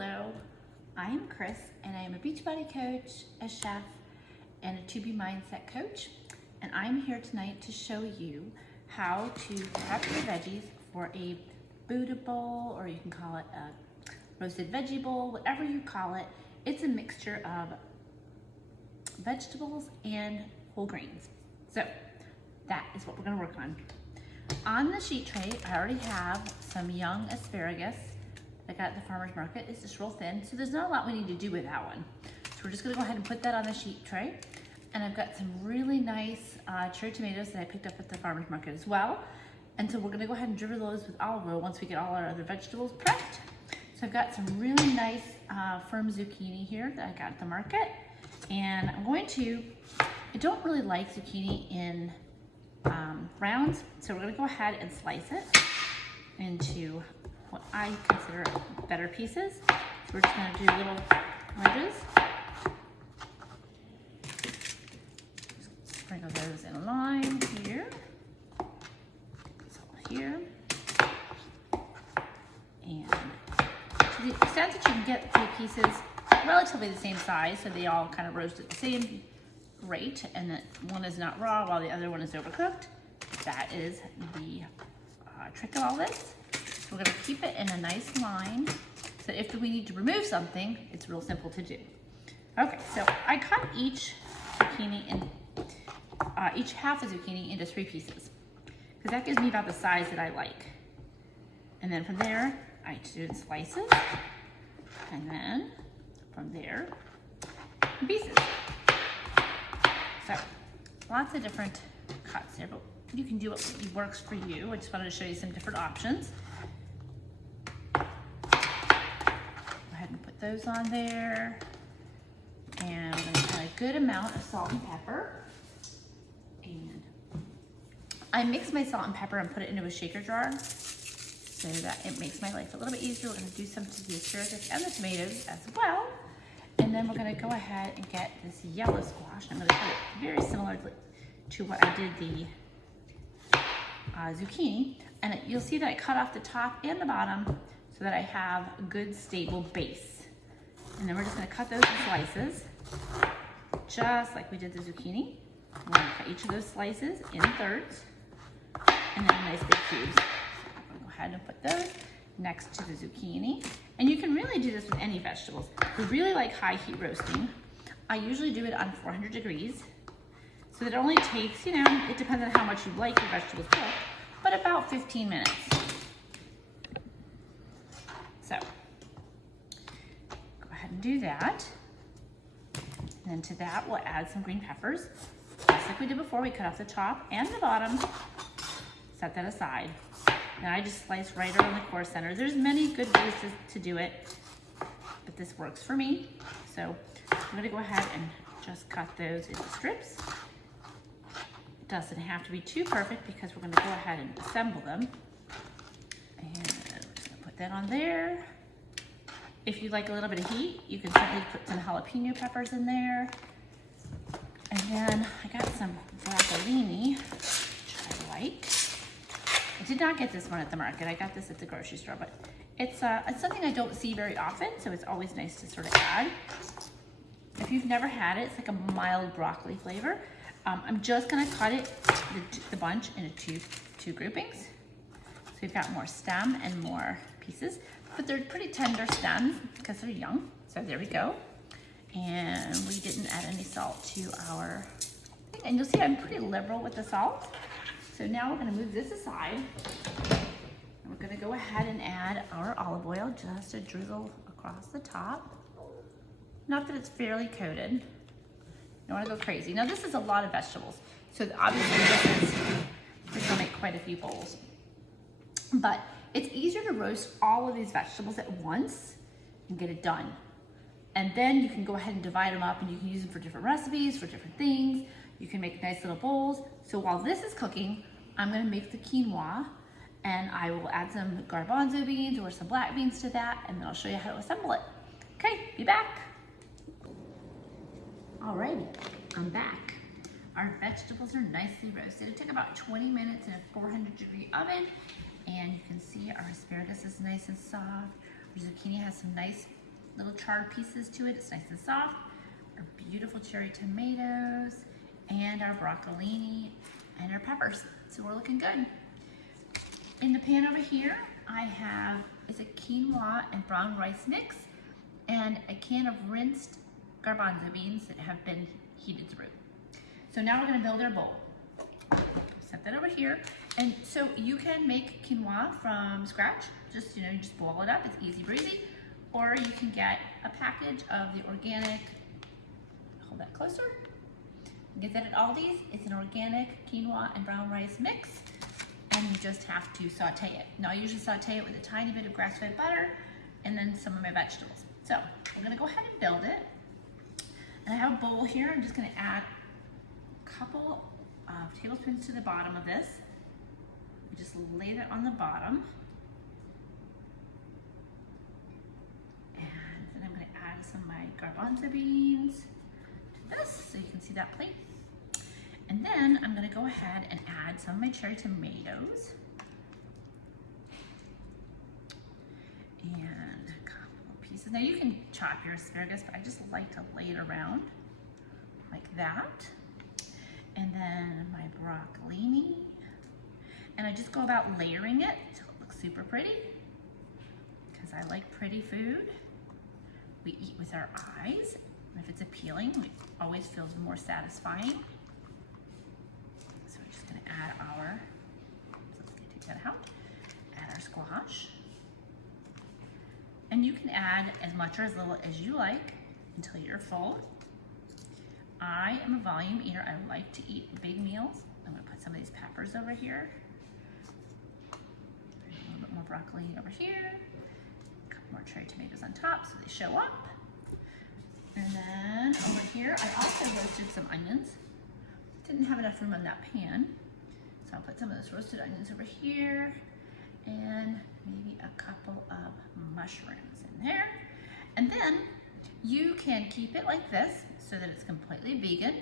Hello, I am Chris and I am a Beachbody coach, a chef, and a To Be Mindset coach. And I'm here tonight to show you how to prep your veggies for a Buddha bowl, or you can call it a roasted veggie bowl, whatever you call it. It's a mixture of vegetables and whole grains. So that is what we're gonna work on. On the sheet tray, I already have some young asparagus I got at the farmer's market. It's just real thin, so there's not a lot we need to do with that one. So we're just gonna go ahead and put that on the sheet tray. And I've got some really nice cherry tomatoes that I picked up at the farmer's market as well. And so we're gonna go ahead and drizzle those with olive oil once we get all our other vegetables prepped. So I've got some really nice firm zucchini here that I got at the market. And I'm going to, I don't really like zucchini in rounds, so we're gonna go ahead and slice it into what I consider better pieces. So we're just gonna do little wedges. Just sprinkle those in a line here. So here. And to the extent that you can get the pieces relatively the same size, so they all kind of roast at the same rate, and that one is not raw while the other one is overcooked. That is the trick of all this. So we're gonna keep it in a nice line, so if we need to remove something, it's real simple to do. Okay, so I cut each zucchini in, each half of zucchini into 3 pieces, because that gives me about the size that I like. And then from there, I do slices, and then from there, pieces. So lots of different cuts here, but you can do what works for you. I just wanted to show you some different options. Go ahead and put those on there. And I'm gonna add a good amount of salt and pepper. And I mix my salt and pepper and put it into a shaker jar so that it makes my life a little bit easier. We're gonna do some to the asparagus and the tomatoes as well. And then we're gonna go ahead and get this yellow squash. I'm gonna put it very similar to what I did the zucchini. And you'll see that I cut off the top and the bottom so that I have a good stable base. And then we're just gonna cut those in slices, just like we did the zucchini. We're gonna cut each of those slices in thirds, and then nice big cubes. So I'm gonna go ahead and put those next to the zucchini. And you can really do this with any vegetables. We really like high heat roasting. I usually do it on 400 degrees. So that it only takes, you know, it depends on how much you like your vegetables cooked, but about 15 minutes. So, go ahead and do that. And then to that, we'll add some green peppers. Just like we did before, we cut off the top and the bottom, set that aside. Now I just slice right around the core center. There's many good ways to do it, but this works for me. So I'm gonna go ahead and just cut those into strips. It doesn't have to be too perfect because we're gonna go ahead and assemble them. And we're just gonna put that on there. If you like a little bit of heat, you can certainly put some jalapeno peppers in there. And then I got some broccolini, which I like. I did not get this one at the market. I got this at the grocery store, but it's something I don't see very often, so it's always nice to sort of add. If you've never had it, it's like a mild broccoli flavor. I'm just gonna cut it, the bunch, into two groupings. So we've got more stem and more pieces, but they're pretty tender stems because they're young. So there we go. And we didn't add any salt to our thing. And you'll see I'm pretty liberal with the salt. So now we're gonna move this aside. And we're gonna go ahead and add our olive oil, just a drizzle across the top. Not that it's fairly coated. You don't wanna go crazy. Now this is a lot of vegetables. So obviously this will make quite a few bowls. But it's easier to roast all of these vegetables at once and get it done. And then you can go ahead and divide them up and you can use them for different recipes, for different things. You can make nice little bowls. So while this is cooking, I'm gonna make the quinoa, and I will add some garbanzo beans or some black beans to that, and then I'll show you how to assemble it. Okay, be back. Alrighty, I'm back. Our vegetables are nicely roasted. It took about 20 minutes in a 400-degree oven, and you can see our asparagus is nice and soft. Our zucchini has some nice little charred pieces to it. It's nice and soft. Our beautiful cherry tomatoes and our broccolini and our peppers. So we're looking good. In the pan over here, I have is a quinoa and brown rice mix and a can of rinsed garbanzo beans that have been heated through. So now we're gonna build our bowl. Set that over here. And so you can make quinoa from scratch. Just, you just boil it up, it's easy breezy. Or you can get a package of the organic, hold that closer. You get that at Aldi's. It's an organic quinoa and brown rice mix. And you just have to saute it. Now I usually saute it with a tiny bit of grass-fed butter and then some of my vegetables. So we're gonna go ahead and build it. And I have a bowl here. I'm just gonna add a couple of tablespoons to the bottom of this. We just lay that on the bottom. And then I'm gonna add some of my garbanzo beans to this so you can see that plate. And then I'm gonna go ahead and add some of my cherry tomatoes. And a couple of pieces. Now you can chop your asparagus, but I just like to lay it around like that. And then my broccolini. And I just go about layering it so it looks super pretty, because I like pretty food. We eat with our eyes. And if it's appealing, it always feels more satisfying. So we're just gonna add our, so let's take that out, add our squash. And you can add as much or as little as you like until you're full. I am a volume eater. I like to eat big meals. I'm gonna put some of these peppers over here. A little bit more broccoli over here. A couple more cherry tomatoes on top so they show up. And then over here, I also roasted some onions. Didn't have enough room on that pan. So I'll put some of those roasted onions over here and maybe a couple of mushrooms in there. And then you can keep it like this so that it's completely vegan,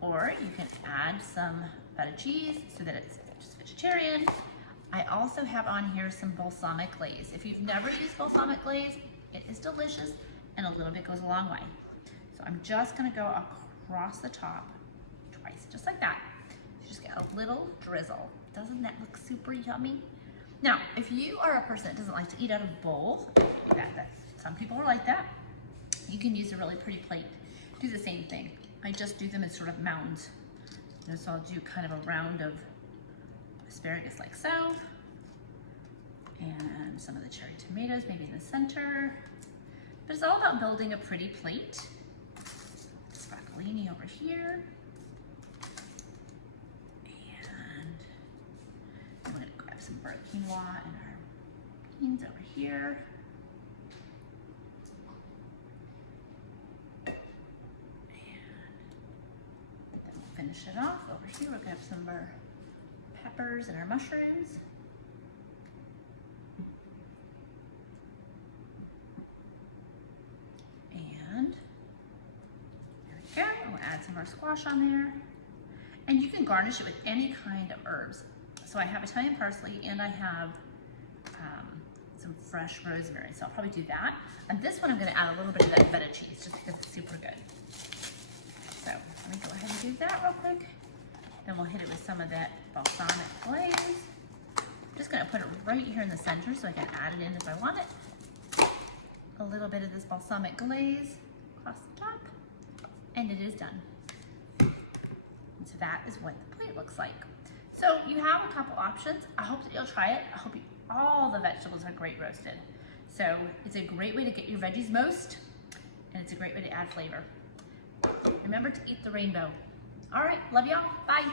or you can add some feta cheese so that it's just vegetarian. I also have on here some balsamic glaze. If you've never used balsamic glaze, it is delicious and a little bit goes a long way. So I'm just gonna go across the top twice, just like that. You just get a little drizzle. Doesn't that look super yummy? Now, if you are a person that doesn't like to eat out of a bowl, some people are like that, you can use a really pretty plate. Do the same thing. I just do them in sort of mounds. So I'll do kind of a round of asparagus like so. And some of the cherry tomatoes maybe in the center. But it's all about building a pretty plate. This broccolini over here. And I'm gonna grab some burnt quinoa and our beans over here. Finish it off over here. We're gonna have some of our peppers and our mushrooms. And there we go. We'll add some of our squash on there. And you can garnish it with any kind of herbs. So I have Italian parsley and I have some fresh rosemary. So I'll probably do that. And this one I'm gonna add a little bit of that feta cheese just because it's super good. So let me go ahead and do that real quick. Then we'll hit it with some of that balsamic glaze. I'm just gonna put it right here in the center so I can add it in if I want it. A little bit of this balsamic glaze across the top, and it is done. And so that is what the plate looks like. So you have a couple options. I hope that you'll try it. I hope all the vegetables are great roasted. So it's a great way to get your veggies most, and it's a great way to add flavor. Remember to eat the rainbow. All right, love y'all, bye.